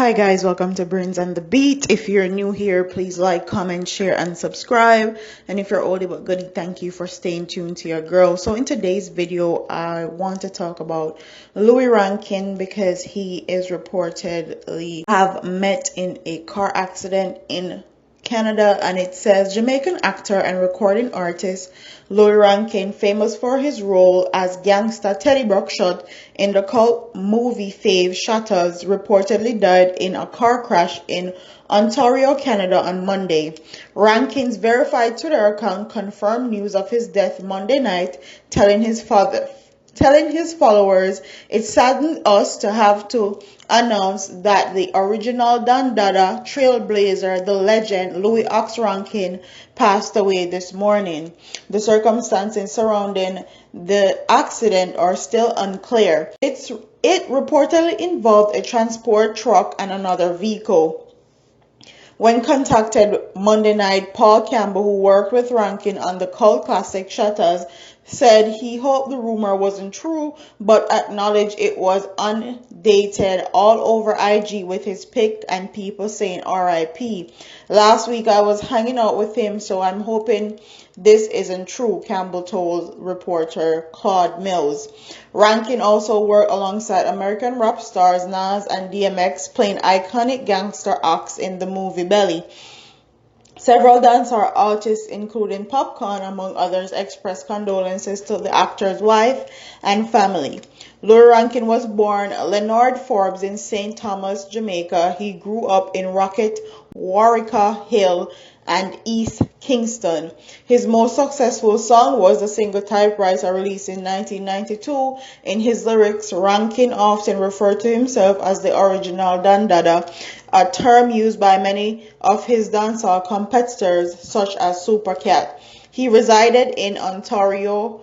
Hi guys, welcome to Brains and the Beat. If you're new here, please like, comment, share, and subscribe. And if you're oldie but goodie, thank you for staying tuned to your girl. So in today's video, I want to talk about Louis Rankin because he is reportedly have met in a car accident in Canada, and it says Jamaican actor and recording artist Louis Rankin, famous for his role as gangster Teddy Buckshot in the cult movie fave SHOTTAS, reportedly died in a car crash in Ontario, Canada on Monday. Rankin's verified Twitter account confirmed news of his death Monday night, telling his followers, "It saddened us to have to announce that the original Don Dada trailblazer, the legend Louis Ox Rankin, passed away this morning. The circumstances surrounding the accident are still unclear. It reportedly involved a transport truck and another vehicle." When contacted Monday night, Paul Campbell, who worked with Rankin on the cult classic SHOTTAS, said he hoped the rumor wasn't true, but acknowledged it was undated all over IG with his pic and people saying RIP. "Last week I was hanging out with him, so I'm hoping this isn't true," Campbell told reporter Claude Mills. Rankin also worked alongside American rap stars Nas and DMX, playing iconic gangster acts in the movie Belly. Several dancehall artists, including Popcorn, among others, expressed condolences to the actor's wife and family. Louis Rankin was born Leonard Forbes in St. Thomas, Jamaica. He grew up in Rocket, Warwick Hill, and East Kingston. His most successful song was the single Typewriter, released in 1992. In his lyrics, Rankin often referred to himself as the original Don Dada, a term used by many of his dancehall competitors such as Super Cat. He resided in Ontario,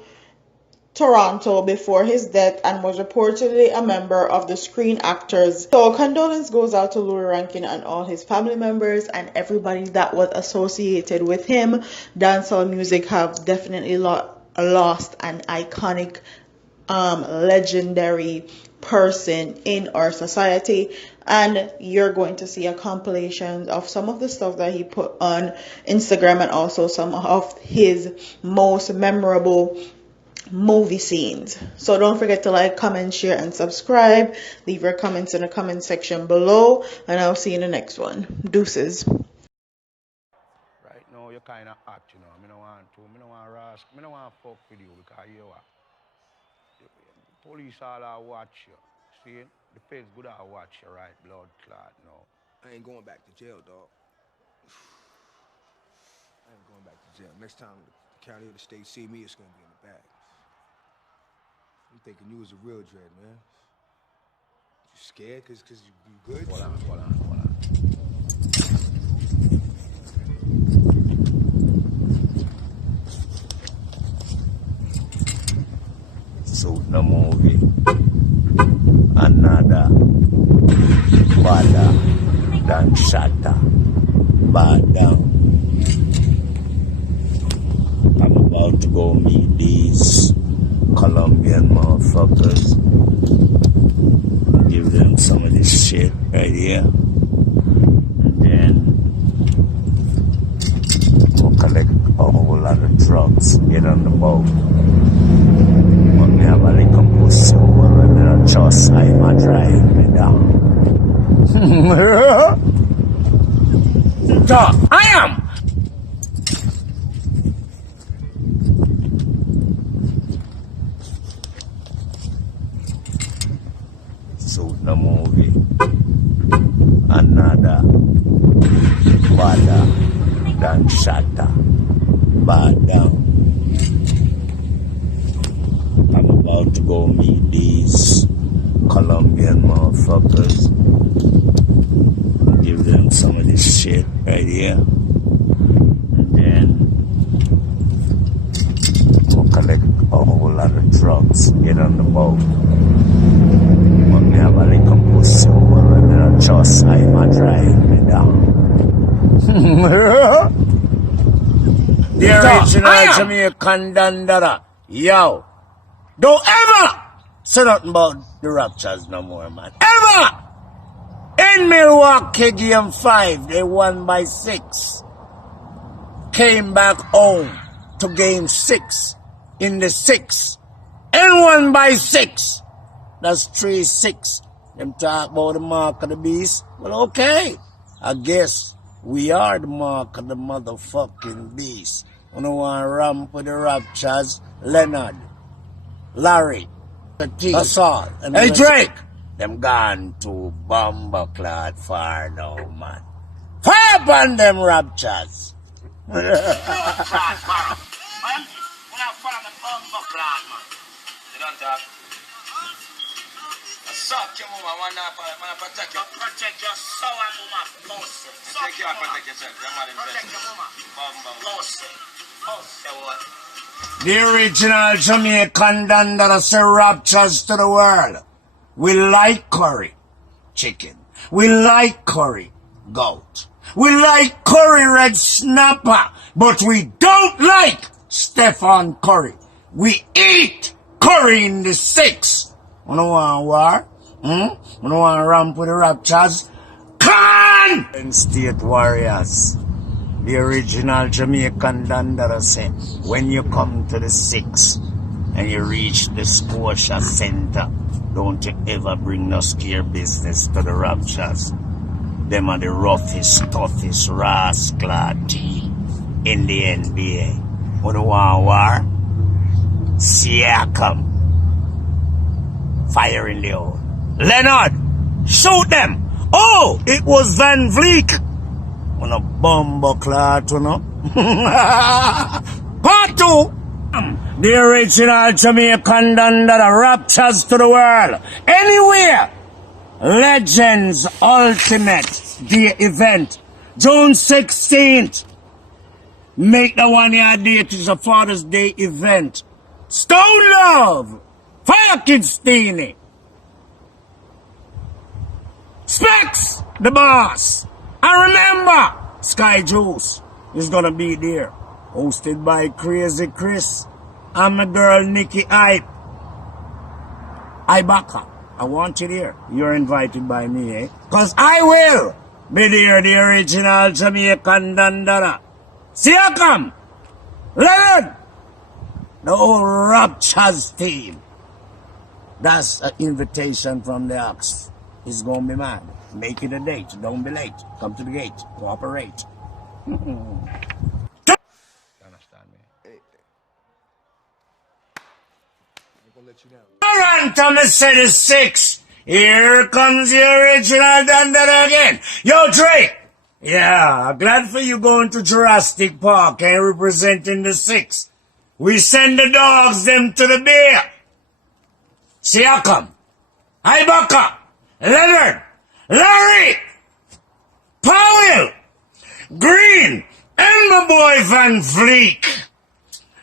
Toronto before his death and was reportedly a member of the Screen Actors. So condolence goes out to Louis Rankin and all his family members and everybody that was associated with him. Dancehall music have definitely lost an iconic, legendary person in our society, and you're going to see a compilation of some of the stuff that he put on Instagram and also some of his most memorable movie scenes. So don't forget to like, comment, share, and subscribe. Leave your comments in the comment section below, and I'll see you in the next one. Deuces. Right now you're kind of hot, you know. I don't want to rush. I don't want to fuck with you because you are. The police all watch you. See? The feds good at watch you, right? Blood clot, no. I ain't going back to jail, dog. I ain't going back to jail. Next time the county or the state see me, it's gonna be in the bag. I'm thinking you was a real dread, man. You scared cause you good? Hold on. So the movie, another badder than shatter, bad down. I'm about to go meet these Colombian motherfuckers, give them some of this shit right here, and then we'll collect a whole lot of drugs, get on the boat. But me have a little pussy over and I trust I'm a drive me down. I am! So the movie, another badder than shatter, bad down. I'm about to go meet these Colombian motherfuckers, give them some of this shit right here, and then we'll collect a whole lot of drugs, get on the boat. But me have a little pussy over and I trust I'm a drive me down. The original Jamaican Don Dada. Yo, don't ever say nothing about the Raptures no more, man. Ever! In Milwaukee, game 5, they won by 6. Came back home to game 6 in the 6 and won by 6. That's 3-6. Them talk about the mark of the beast. Well, okay. I guess we are the mark of the motherfucking beast. You know, want to ramp with the Raptures, Leonard, Larry, that's all. And hey, Drake! Them gone to Bumbleclad far now, man. Fire upon them Raptures! We're not follow the Bumbleclad, man. You don't talk. Suck your mama, man, protect you. Protect your soul and mama, pussy. Protect you and protect yourself. Protect your mama, pussy. Pussy, what? The original Jamaican dandara say Raptures to the world. We like curry, chicken. We like curry, goat. We like curry, red snapper. But we don't like Stephen Curry. We eat curry in the 6. You don't want war? You don't want to ramp with the Raptures? Can! And State Warriors. The original Jamaican dandara say, when you come to the 6 and you reach the Scotia Center, don't you ever bring no scare business to the Raptures. Them are the roughest, toughest, rascal team in the NBA. You don't want war? Siakam. Fire in the hole. Leonard, shoot them. Oh, it was Van Vliet. On a bumbleclad, you know. Part 2. The original Jamaican dandara Raptures to the world. Anywhere. Legends Ultimate Day event. June 16th. Make the 1 year date is a Father's Day event. Stone Love. Fire Kid Steenie. Specs, the boss. And remember, Sky Juice is gonna be there. Hosted by Crazy Chris. And my girl Nikki Hype. Ibaka, I want you there. You're invited by me, eh? Cause I will be there, the original Jamaican dandara. Siakam, Leonard, the whole Raptures team. That's an invitation from the Ox. It's gonna be mad. Make it a date. Don't be late. Come to the gate. Cooperate. You understand me? Hey. I'm gonna let you down. Toronto, me say the 6. Here comes the original dandara again. Yo, Drake. Yeah, glad for you going to Jurassic Park and representing the 6. We send the dogs them to the bear. Siakam, Ibaka, Leonard, Larry, Powell, Green, and my boy Van Vliet.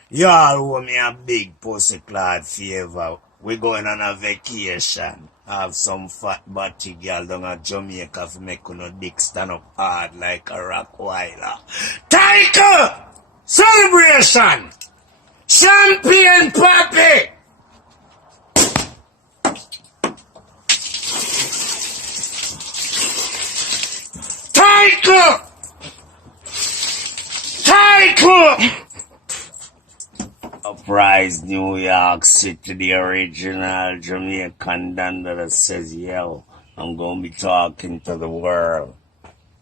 Y'all owe me a big pussyclad favor. We going on a vacation. Have some fat body girl down at Jamaica for make no dick stand up hard like a Rockweiler. Title! Celebration! Champion Papi! Title! Surprise New York City, the original Jamaican dandara says, yo, I'm going to be talking to the world,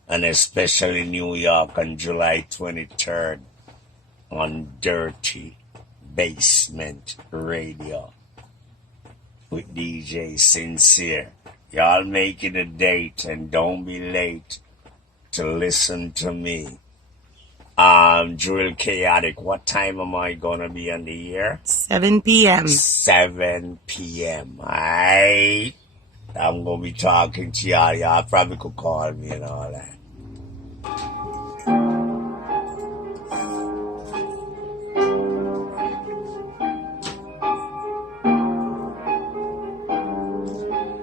and especially New York on July 23rd on Dirty Basement Radio with DJ Sincere. Y'all make it a date and don't be late to listen to me. Drill Chaotic, what time am I gonna be on the air? 7 p.m. 7 p.m. Aight. I'm gonna be talking to y'all. Y'all probably could call me and all that.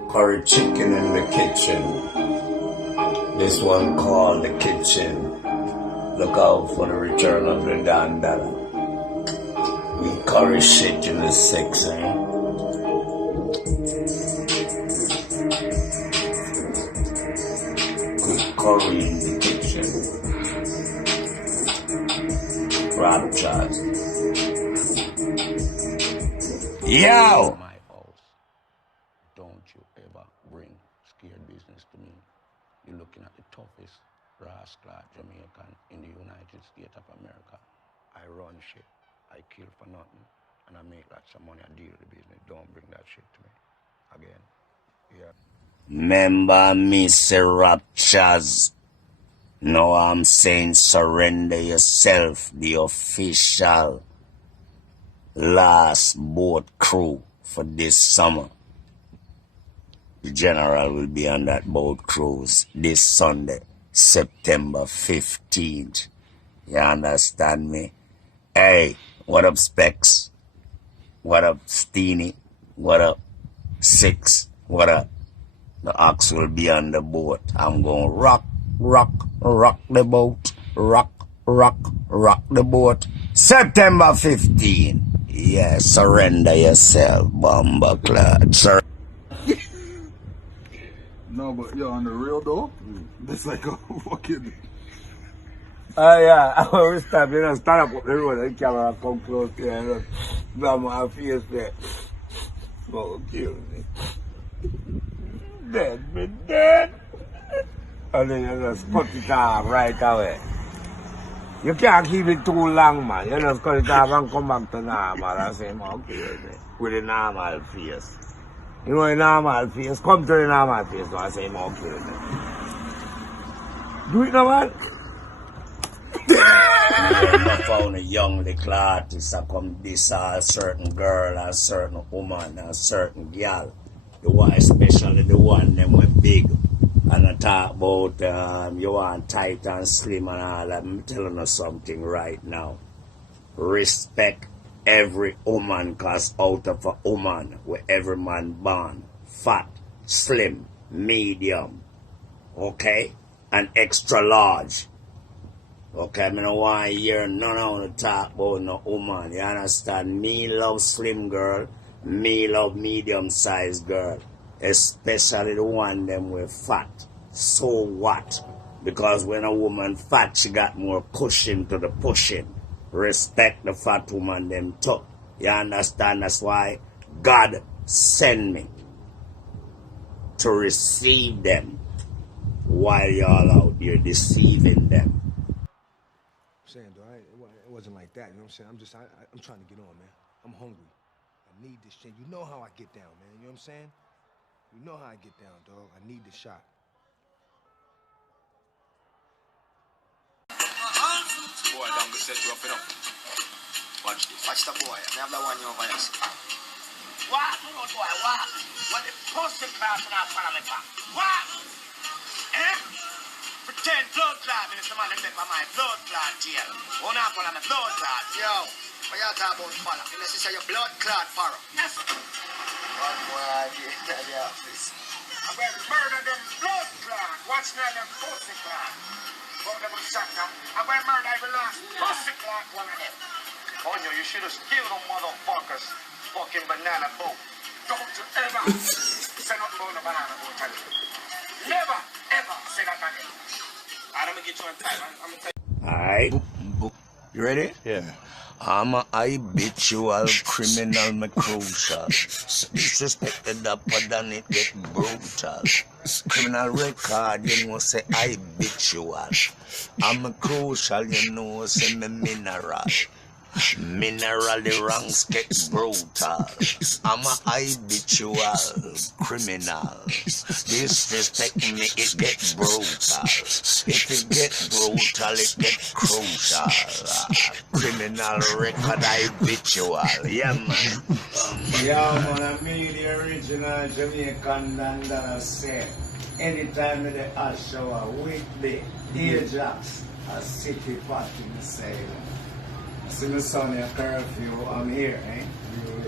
Curry chicken in the kitchen. This one called the kitchen. Look out for the return of the dandara. We curry shit in the 6, eh? curry in the kitchen. Raptures. Yo! My house. Don't you ever bring scared business to me. You're looking at the toughest rascal Jamaican in the United States of America. I run shit. I kill for nothing. And I make lots of money. I deal with the business. Don't bring that shit to me. Again. Yeah. Remember me, say Raptures. Now I'm saying surrender yourself, the official last boat crew for this summer. The general will be on that boat cruise this Sunday, September 15th. You understand me? Hey, what up, Specs? What up, Steenie? What up, Six? What up? The ox will be on the boat. I'm going to rock the boat. Rock the boat. September 15. Yeah, surrender yourself, bomber clad. No, but yo, on the real though, that's like a fucking. Yeah, I will stop, stand up the road and the camera come close to you, and blame my face there. So kill me. Dead. And then you just cut it off right away. You can't keep it too long, man. You just cut it off and come back to normal and say, okay, with a normal face. You know, a normal face. Come to the normal face now and say, okay. Do it now, man. I found a young little artist that come diss a certain girl, a certain woman, a certain girl. The one, especially the one them with big. And I talk about you want tight and slim and all that. I'm telling you something right now. Respect every woman, cause out of a woman where every man born. Fat, slim, medium, okay? And extra large. Okay, I don't want to hear none of the talk about no woman. You understand? Me love slim girl. Me love medium sized girl. Especially the one them with fat. So what? Because when a woman fat, she got more pushing to the pushing. Respect the fat woman them too. You understand? That's why God sent me to receive them while y'all out there deceiving them. Saying, though, it wasn't like that, you know what I'm saying? I'm trying to get on, man. I'm hungry. I need this shit. You know how I get down, man. You know what I'm saying? You know how I get down, dog. I need the shot. Boy, don't set you up enough. Watch this. Watch the boy. I have that one over here. What? No, boy, what? What the pussy class in our family back? What? Eh? Pretend blood clot, and it's the man that make my blood clot jail. One up on my blood clot. Yo, what y'all talk about fella? Unless you say your blood clot furrow. Yes. One more idea at the office. I'm going to murder them blood clot. What's not them pussy clot? But them sucker. I'm going to murder every last pussy clot one of them. Onyo, you should have killed them motherfuckers. Fucking banana boat. Don't you ever say nothing about a banana boat again. Never, ever say that again. I'm gonna get you on time. I'm gonna tell you. Alright. You ready? Yeah. I'm a habitual criminal, my crucial. Disrespected upper than it get brutal. Criminal record, you know, say habitual. I'm a crucial, you know, say me mineral. Mineral, the ranks get brutal. I'm a habitual criminal. Disrespect me, it get brutal. If it get brutal, it get crucial. Criminal record habitual. Yeah, man. Yeah, man, I made the original Jamaican dandana say. Anytime in the hot shower, weekday, Ajax, a city party, me say. See my son at curfew, I'm here, eh?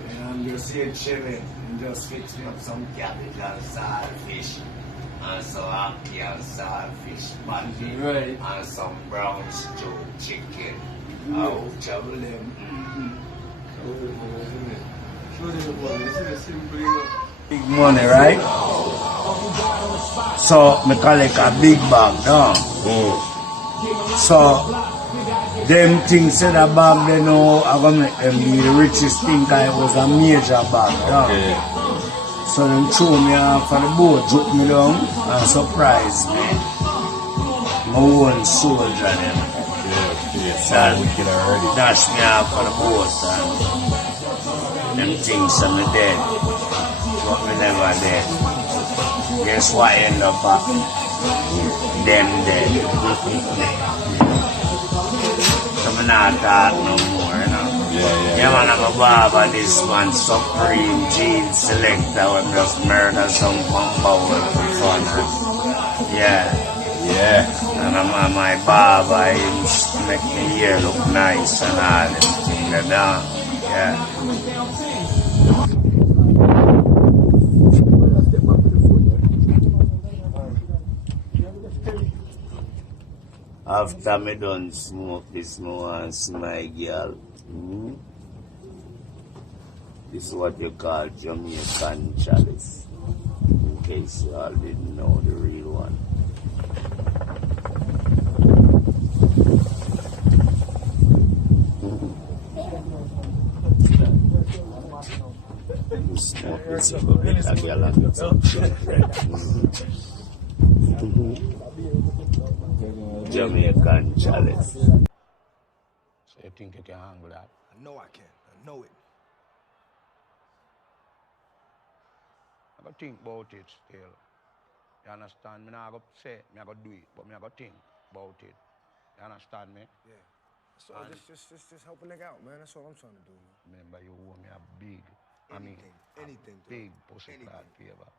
And I'm just here chilling and just fixing up some cabbage and saltfish. And some ackee and saltfish patty. Right. And some brown stew chicken. I'll travel them. Show them the ball. This is simple enough. Big money, right? So, me collect a big bag, no? So, them things said a bag, they know, I'm gonna make them be the richest thing, cause it was a major bag, no? So, them threw me off of the boat, took me down, and surprised me. My own soldier, them. So, dash me off of the boat, and them things are me dead. But me never dead. Guess what end up happening? Them dead. So me not talk no more, you know. Yeah, man, I'm a barber, this one Supreme Gene Selector when just murder some bumble for fun. Yeah. And I'm my barber, he make me hair look nice and all them things like that. Yeah. After me done smoke this, me want see my girl. This is what you call Jamaican chalice. In case you all didn't know the real one. You smoke this, you go get a girl and get some children. Jamaican chalice. So you think you can handle that? I know I can. I know it. I gotta think about it still. You understand? Me not go say me I go do it, but me I go think about it. You understand me? Yeah. So just help a nigga out, man. That's all I'm trying to do, man. Remember you owe me a big, Anything, big pussy anything. clad favor.